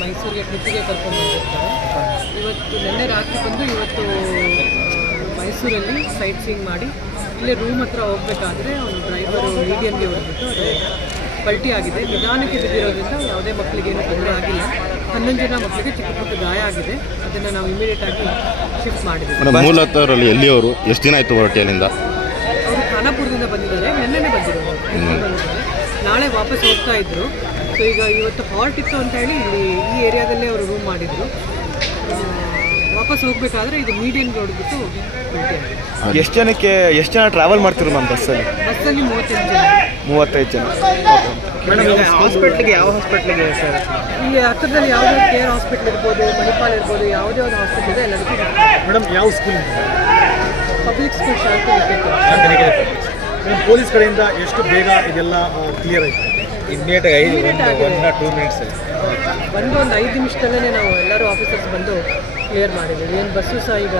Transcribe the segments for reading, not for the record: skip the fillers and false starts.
ಮೈಸೂರಿಗೆ ಟ್ರಿಪ್ಪಿಗೆ ಕರ್ಕೊಂಡು ಬಂದಿರ್ತಾರೆ. ಇವತ್ತು ನಿನ್ನೆ ರಾತ್ರಿ ಬಂದು ಇವತ್ತು ಮೈಸೂರಲ್ಲಿ ಸೈಟ್ ಸೀಯಿಂಗ್ ಮಾಡಿ ಇಲ್ಲೇ ರೂಮ್ ಹತ್ರ ಹೋಗಬೇಕಾದ್ರೆ ಅವನು ಡ್ರೈವರು ಮೀಡಿಯನ್ಗೆ ಹೊರಬಿಟ್ಟು ಅದು ಪಲ್ಟಿ ಆಗಿದೆ. ನಿಧಾನಕ್ಕೆ ಬಿದ್ದಿರೋದ್ರಿಂದ ಯಾವುದೇ ಮಕ್ಕಳಿಗೇನು ತೊಂದರೆ ಆಗಿಲ್ಲ. 11 ಜನ ಮಕ್ಕಳಿಗೆ ಚಿಕ್ಕ ಪುಟ್ಟ ಗಾಯ ಆಗಿದೆ. ಅದನ್ನು ನಾವು ಇಮಿಡಿಯೇಟಾಗಿ ಶಿಫ್ಟ್ ಮಾಡಿದ್ದೀವಿ. ಮೂಲತಃ ಎಲ್ಲಿಯವರು ಎಷ್ಟು ದಿನ ಆಯಿತು ಹೊರಟಿಯಲ್ಲಿಂದ? ಅವರು ಖಾನಾಪುರದಿಂದ ಬಂದಿದ್ದಾರೆ, ನಿನ್ನೆನೇ ಬಂದಿರೋದು. ನಾಳೆ ವಾಪಸ್ ಹೋಗ್ತಾ ಇದ್ದರು. ಸೊ ಈಗ ಇವತ್ತು ಹಾಲ್ಟ್ ಇತ್ತು ಅಂತ ಹೇಳಿ ಇಲ್ಲಿ ಈ ಏರಿಯಾದಲ್ಲೇ ಅವರು ರೂಮ್ ಮಾಡಿದರು. ವಾಪಸ್ ಹೋಗಬೇಕಾದ್ರೆ ಇದು ಮೀಡಿಯನ್ಗೆ ಹೊಡೆದ್ಬಿಟ್ಟು ಎಷ್ಟು ಜನ ಟ್ರಾವೆಲ್ ಮಾಡ್ತಿರೋ ನಮ್ಮ ಬಸ್ಸಲ್ಲಿ? 35 ಜನ. ಹಾಸ್ಪಿಟ್ಲಿಗೆ ಯಾವ ಹಾಸ್ಪಿಟ್ಲಿಗೆ ಸರ್? ಇಲ್ಲಿ ಹತ್ತಿರದಲ್ಲಿ ಯಾವುದೇ ಕೇರ್ ಹಾಸ್ಪಿಟ್ಲ್ ಇರ್ಬೋದು, ಮಣಿಪಾಲ್ ಇರ್ಬೋದು, ಯಾವುದೇ ಒಂದು ಹಾಸ್ಪಿಟಲ್ ಇದೆ ಎಲ್ಲರಿಗೂ. ಮೇಡಮ್ ಯಾವ ಸ್ಕೂಲ್? ಪಬ್ಲಿಕ್ ಸ್ಕೂಲ್ ಶಾಂತಿ. ಪೊಲೀಸ್ ಕಡೆಯಿಂದ ಎಷ್ಟು ಬೇಗ ಇದೆಲ್ಲ ಕ್ಲಿಯರ್ ಆಯಿತು? ಇಮಿಡಿಯೇಟಾಗಿ 1-5 ನಿಮಿಷದಲ್ಲೇ ನಾವು ಎಲ್ಲರೂ ಆಫೀಸರ್ಸ್ ಬಂದು ಕ್ಲಿಯರ್ ಮಾಡಿದ್ದೀವಿ. ಏನು ಬಸ್ಸು ಸಹ ಈಗ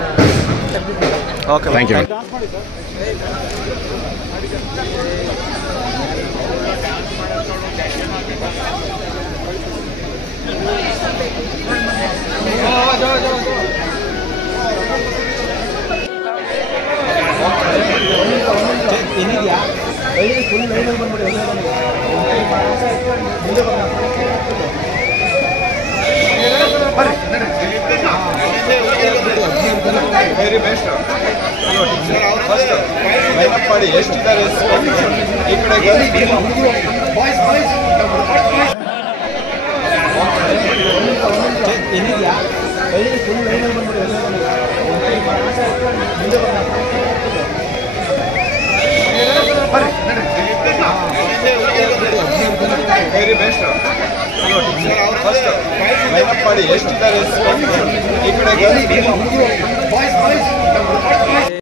ತೆಗೆದಿದ್ದೀವಿ. Okay, thank you. ಏನಿದೆಯಾ ಫುಲ್ ಲೈನಲ್ಲಿ ಬಂದ್ಬಿಡಿ. Very best. ಮಾಡಿ ಎಷ್ಟಿದ್ದಾರೆ ಈ ಕಡೆ ಏನಿದೆಯಾ ಫುಲ್ ಲೈನಲ್ಲಿ ಬಂದ್ಬಿಡಿ. Very best. ಮಾಡಿ ಎಷ್ಟಿದ್ದಾರೆ ಈ ಕಡೆ